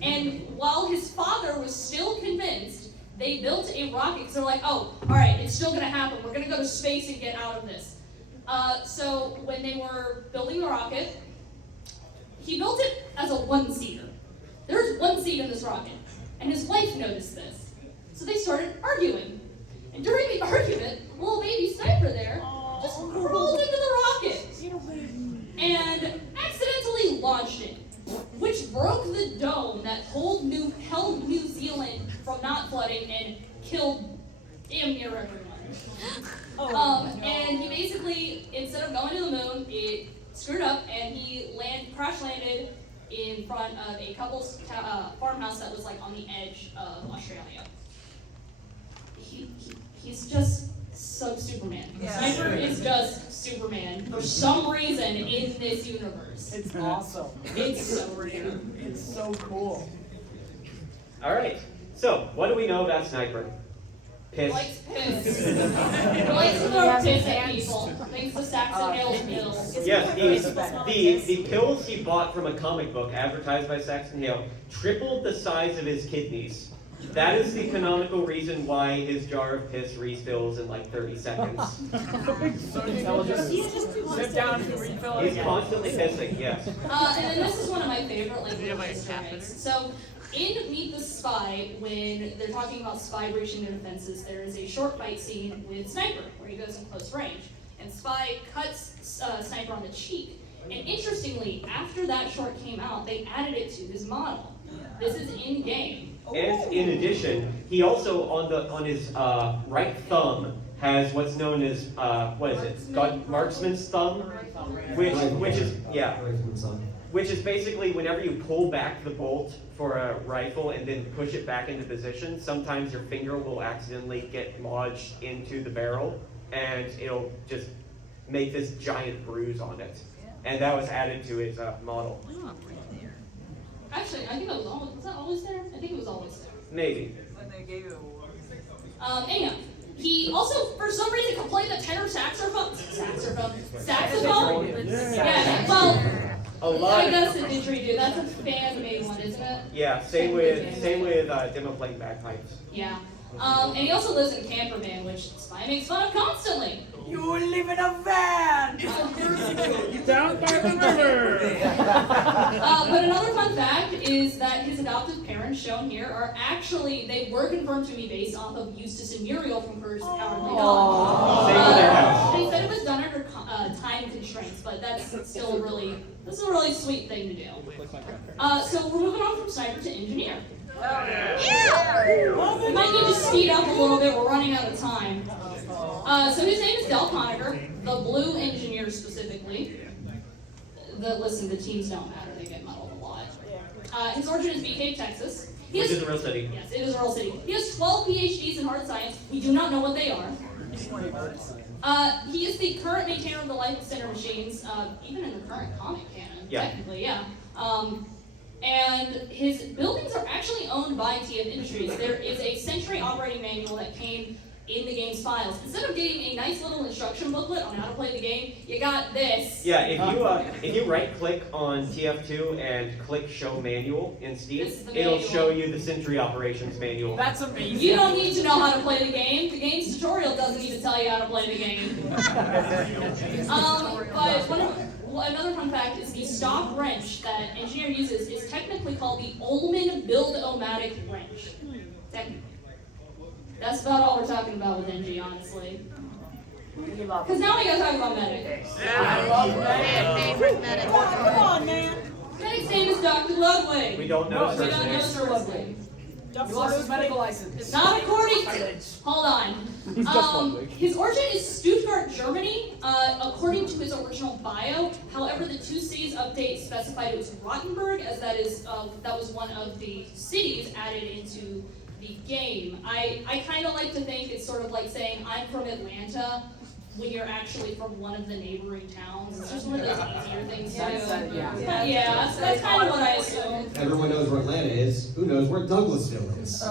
and while his father was still convinced, they built a rocket, because they're like, oh, alright, it's still gonna happen, we're gonna go to space and get out of this. So, when they were building the rocket, he built it as a one-seater. There's one seat in this rocket, and his wife noticed this. So they started arguing. And during the argument, little baby Sniper there just crawled into the rocket and accidentally launched it, which broke the dome that held New Zealand from not flooding and killed damn near everyone. And he basically, instead of going to the moon, it screwed up and he crash landed in front of a couple's farmhouse that was on the edge of Australia. He's just Superman. Sniper is just Superman for some reason in this universe. It's awesome. It's so rare. It's so cool. Alright, so what do we know about Sniper? Piss. Likes piss. He likes to throw piss at people. Thanks to Saxon Hale's pills. Yes, the pills he bought from a comic book advertised by Saxon Hale tripled the size of his kidneys. That is the canonical reason why his jar of piss refills in 30 seconds. So just sit down and refill it. He's constantly pissing, yes. And then this is one of my favorite little Easter eggs. So in Meet the Spy, when they're talking about Spy breaching their defenses, there is a short fight scene with Sniper where he goes in close range, and Spy cuts Sniper on the cheek. And interestingly, after that short came out, they added it to his model. This is in game. And in addition, he also on his right thumb has what's known as marksman's thumb, which is basically whenever you pull back the bolt for a rifle and then push it back into position, sometimes your finger will accidentally get lodged into the barrel and it'll just make this giant bruise on it. And that was added to his model. Actually, I think was that always there? I think it was always there. Maybe. When they gave it Anyhow, he also, for some reason, could play the tenor saxophone. Yeah, well, I guess the didgeridoo. That's a fan-made one, isn't it? Yeah, same with demo playing bagpipes. Yeah. And he also lives in a camper van, which Spy makes fun of constantly. You live in a van! Down by the river. But another fun fact is that his adoptive parents, shown here, are actually, they were confirmed to be based off of Eustace and Muriel from Courage the Cowardly Dog. Same with their house. They said it was done under time constraints, but that's still this is a really sweet thing to do. So we're moving on from sniper to engineer. We might need to speed up a little bit, we're running out of time. So his name is Conagher, the blue engineer specifically. Listen, the teams don't matter, they get muddled a lot. His origin is BK, Texas. Which is a real city. Yes, it is a real city. He has 12 PhDs in hard science. We do not know what they are. He is the current maintainer of the Life Extender machines, even in the current comic canon, technically, yeah. And his buildings are actually owned by TF Industries. There is a Century operating manual that came in the game's files. Instead of getting a nice little instruction booklet on how to play the game, you got this. Yeah, if you right-click on TF2 and click Show Manual in Steam, it'll show you the Century Operations Manual. That's amazing. You don't need to know how to play the game. The game's tutorial doesn't even tell you how to play the game. But another fun fact is the stock wrench that Engineer uses is technically called the Ullman Build-O-Matic wrench. Technically. That's about all we're talking about with NG, honestly. Because now we gotta talk about Medic. I love that. Come on, man. Medic's name is Dr. Ludwig. We don't know his We first don't know name. his first name. He lost his medical license. Not according to... Hold on. His origin is Stuttgart, Germany, according to his original bio. However, the 2C's update specified it was Rottenburg, as that was one of the cities added into the game. I kind of like to think it's sort of like saying I'm from Atlanta when you're actually from one of the neighboring towns. It's just one of those easier things to do. Yeah, that's kind of what I assume. Everyone knows where Atlanta is. Who knows where Douglasville is?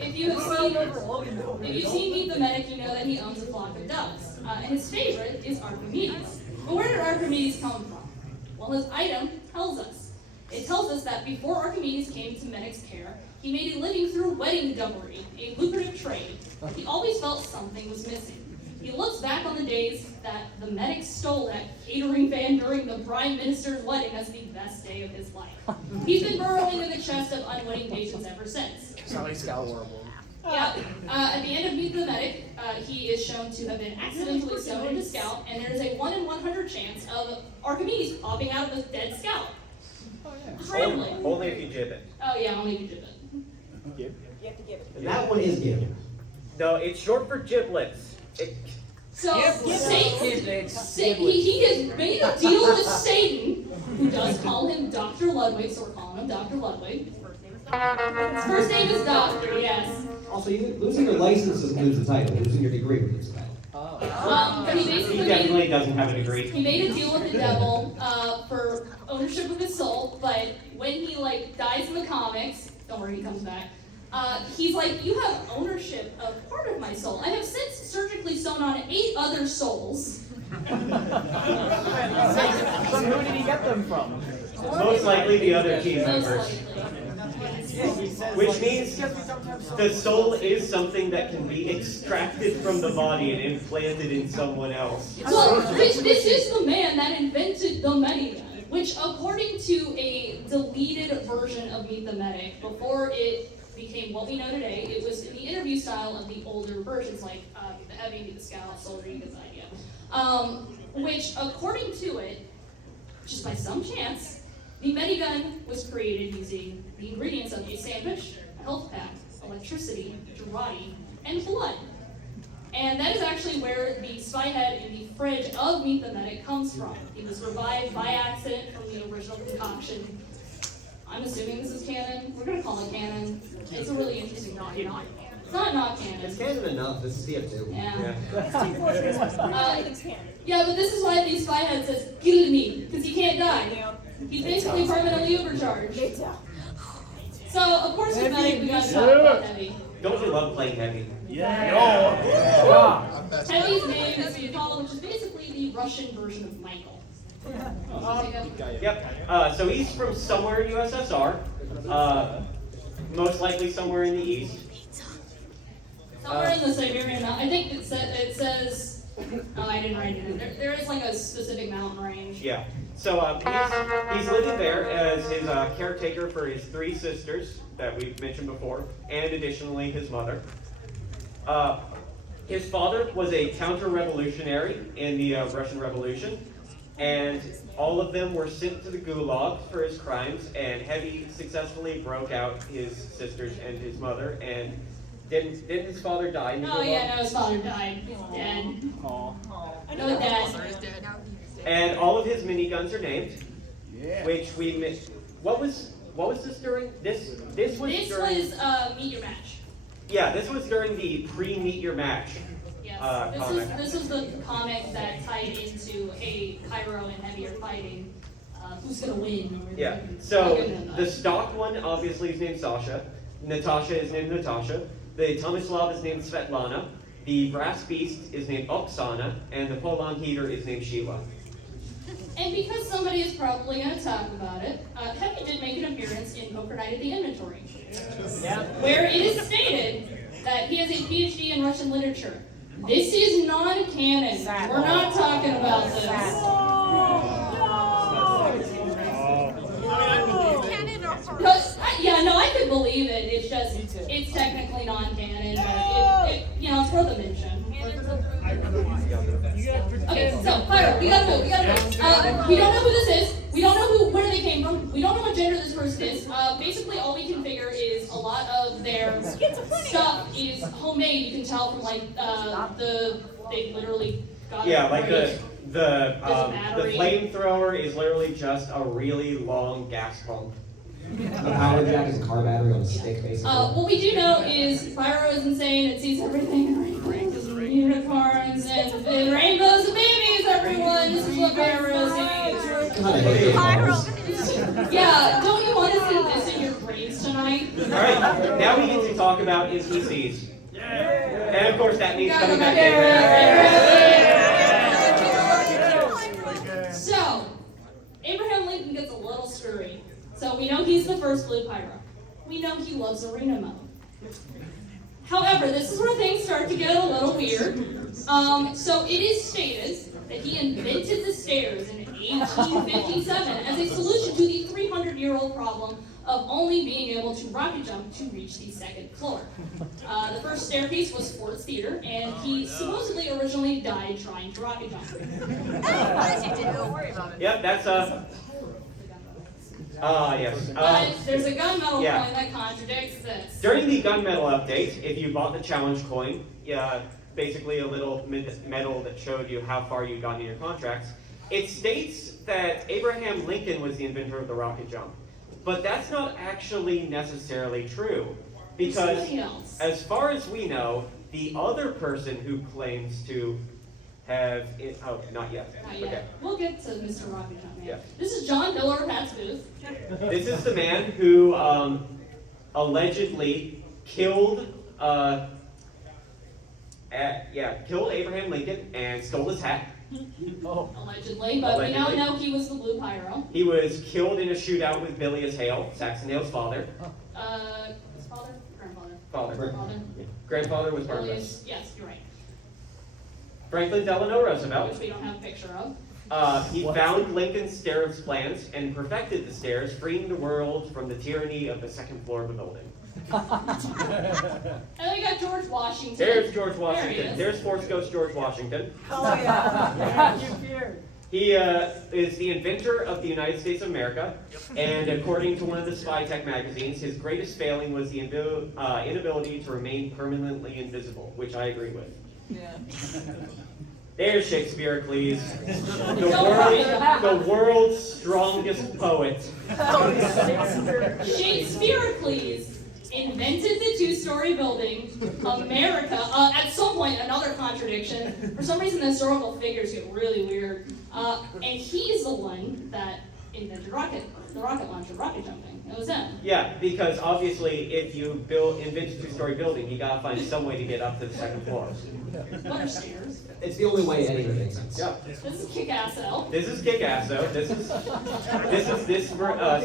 If you've seen Meet the Medic, you know that he owns a flock of ducks. And his favorite is Archimedes. But where did Archimedes come from? Well, his item tells us. It tells us that before Archimedes came to Medic's care, he made a living through wedding dowry, a lucrative trade. He always felt something was missing. He looks back on the days that the Medic stole that catering van during the Prime Minister's wedding as the best day of his life. He's been burrowing in the chest of unwitting patients ever since. Yeah. At the end of Meet the Medic, he is shown to have been accidentally sewn into Scout, and there is a 1 in 100 chance of Archimedes popping out of a dead Scout. Just randomly. Only if you jib it. Oh yeah, only if you jib it. You have to give it. And that one is given. No, it's short for giblets. So Satan, he has made a deal with Satan, who does call him Dr. Ludwig, so we're calling him Dr. Ludwig. His first name is Doctor, yes. Also, losing your license doesn't lose the title. Losing your degree would lose the title. But he basically He definitely doesn't have a degree. He made a deal with the devil for ownership of his soul, but when he dies in the comics, don't worry, he comes back. He's like, you have ownership of part of my soul. I have since surgically sewn on 8 other souls. So who did he get them from? Most likely the other team Most members. likely. Which means the soul is something that can be extracted from the body and implanted in someone else. Well, this is the man that invented the Medigan, which according to a deleted version of Meet the Medic, before it became what we know today, it was in the interview style of the older versions, like the Heavy, the Scout, Soldier, you get the idea. Which, according to it, just by some chance, the Medigun was created using the ingredients of a sandwich, a health pack, electricity, karate, and blood. And that is actually where the spy head in the fridge of Meet the Medic comes from. He was revived by accident from the original concoction. I'm assuming this is canon. We're gonna call it canon. It's a really interesting not canon. It's not canon. It's canon enough. This is TF2. Yeah. Yeah. Yeah, but this is why the spy head says, kill me, because he can't die. He's basically permanently overcharged. So, of course, with Medic, we gotta talk about Heavy. Don't you love playing heavy? Yeah. Heavy's name is Mikhail, which is basically the Russian version of Michael. Yep. So he's from somewhere in USSR. most likely somewhere in the east. Somewhere in the Siberian mountain. I think it says. Oh, I didn't write it in. There is like a specific mountain range. Yeah. So he's living there as his caretaker for his 3 sisters that we've mentioned before, and additionally his mother. His father was a counter-revolutionary in the Russian Revolution, and all of them were sent to the gulag for his crimes, and Heavy successfully broke out his sisters and his mother, and didn't his father die in the gulag? Oh yeah, no, his father died. He's dead. Aw. No, Dad. And all of his miniguns are named, Yeah. which we missed. What was this during? This was This during. was Meet Your Match. Yeah, this was during the pre-Meet Your Match. Yes. Comic. This is the comic that tied into a Cairo and Heavy are fighting. Who's gonna win? Yeah. So the stock one obviously is named Sasha. Natasha is named Natasha. The Tomislav is named Svetlana. The Brass Beast is named Oksana, and the Poland Heater is named Sheila. And because somebody is probably going to talk about it, Heavy did make an appearance in Poker Night at the Inventory, where it is stated that he has a PhD in Russian literature. This is non-canon. We're not talking about this. Yeah, no, I could believe it. It's just, it's technically non-canon, but it's worth a mention. Okay, so Pyro, we gotta move. We don't know who this is. We don't know where they came from. We don't know what gender this person is. Basically, all we can figure is a lot of their stuff is homemade. You can tell from like they literally got Yeah, like ready. the battery. flamethrower is literally just a really long gas pump. The power jack is a car battery on a stick, basically. What we do know is Pyro is insane. It sees everything in rainbows and unicorns and rainbows and babies, everyone. This is what Pyro sees. God, I hate cars. Yeah, don't you want to see this in your brains tonight? Alright, now we get to talk about NPCs. And of course that means Gotta coming go back back. So, Abraham Lincoln gets a little screwy. So we know he's the first blue pyro. We know he loves arena mode. However, this is where things start to get a little weird. So it is stated that he invented the stairs in 1857 as a solution to the 300-year-old problem of only being able to rocket jump to reach the 2nd floor. The first staircase was Ford's Theater, and he supposedly originally died trying to rocket jump. Yep, that's yes. But there's a gunmetal yeah. coin that contradicts this. During the gunmetal update, if you bought the challenge coin, basically a little medal that showed you how far you'd gotten in your contracts, it states that Abraham Lincoln was the inventor of the rocket jump. But that's not actually necessarily true. Because as far as we know, the other person who claims to have it, oh, not yet. Not yet. Okay. We'll get to Mr. Rocket Jump Man. Yeah. This is John Miller of Pat's Booth. This is the man who allegedly killed Abraham Lincoln and stole his hat. Allegedly, but we now know he was the Blue Pyro. He was killed in a shootout with Bilious Hale, Saxon Hale's father. His father? Grandfather? Father. Father? Grandfather was part of Bilious- this. Yes, you're right. Franklin Delano Roosevelt. Which we don't have a picture of. He found Lincoln's stairs plans and perfected the stairs, freeing the world from the tyranny of the 2nd floor of the building. And then we got George Washington. There's George There he Washington. is. There's Force Ghost George Washington. Oh, yeah. He is the inventor of the United States of America, and according to one of the spy tech magazines, his greatest failing was the inability to remain permanently invisible, which I agree with. Yeah. There's Shakespeare-Cleese, the world's strongest poet. Shakespeare-Cleese invented the 2-story building, America. At some point, another contradiction. For some reason, the historical figures get really weird. And he's the one that invented the rocket launcher, rocket jumping. It was him. Yeah, because obviously, if you invent a 2-story building, you gotta find some way to get up to the 2nd floor. What are stairs? It's the only way anything makes sense. Yeah. This is Kick-Ass-O. This is Kick-Asso. This is this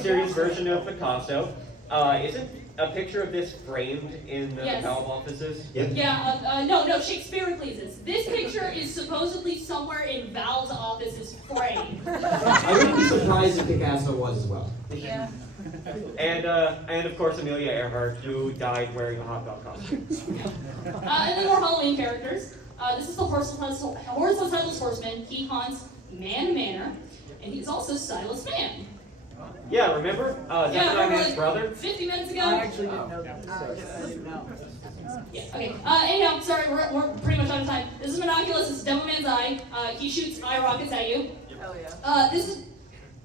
series version of Picasso. Isn't a picture of this framed in the Yes. Valve offices? Yep. Yeah, no, Shakespeare pleases. This picture is supposedly somewhere in Val's office's frame. I wouldn't be surprised if Picasso was as well. Yeah. And of course Amelia Earhart, who died wearing a hot dog costume. And then more Halloween characters. This is the Horseless Horseman. He haunts Mann Manor, and he's also Silas Mann. Yeah, remember? Yeah, Zephaniah Mann's like brother? 50 minutes ago. I actually didn't know that. I didn't know. Yeah, okay. Anyhow, sorry, we're pretty much out of time. This is Monoculus. This is Demo Man's eye. He shoots eye rockets at you. Hell yeah. These are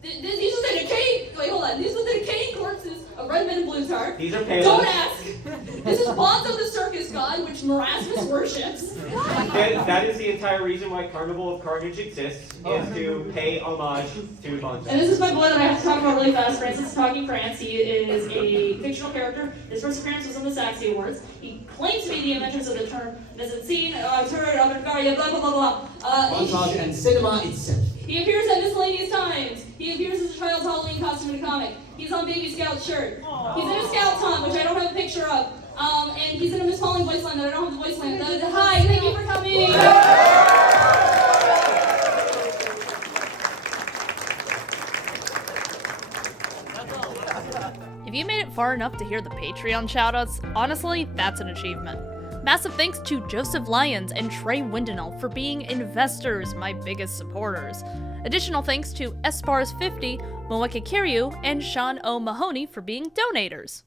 the decaying. Wait, hold on. These are the decaying corpses of Red Men and Blue's-Heart. These are pale. Don't ask. This is Bonzo the circus god, which Marasmus worships. That is the entire reason why Carnival of Carnage exists, is to pay homage to Bonzo. And this is my boy that I have to talk about really fast. Francis Talking France. He is a fictional character. His first appearance was on the Saxy Awards. He claims to be the inventors of the term Mezzanine, turret, avant-garde, blah, blah, blah, blah. Montage and cinema itself. He appears at miscellaneous times. He appears as a child's Halloween costume in a comic. He's on Baby Scout's shirt. He's in a Scout Tom, which I don't have a picture of. And he's in a Miss Pauling voice line that I don't have the voice line. Hi, thank you for coming. If you made it far enough to hear the Patreon shoutouts, honestly, that's an achievement. Massive thanks to Joseph Lyons and Trey Windenall for being investors, my biggest supporters. Additional thanks to Espars50, Moeka Kiryu, and Sean O. Mahoney for being donators.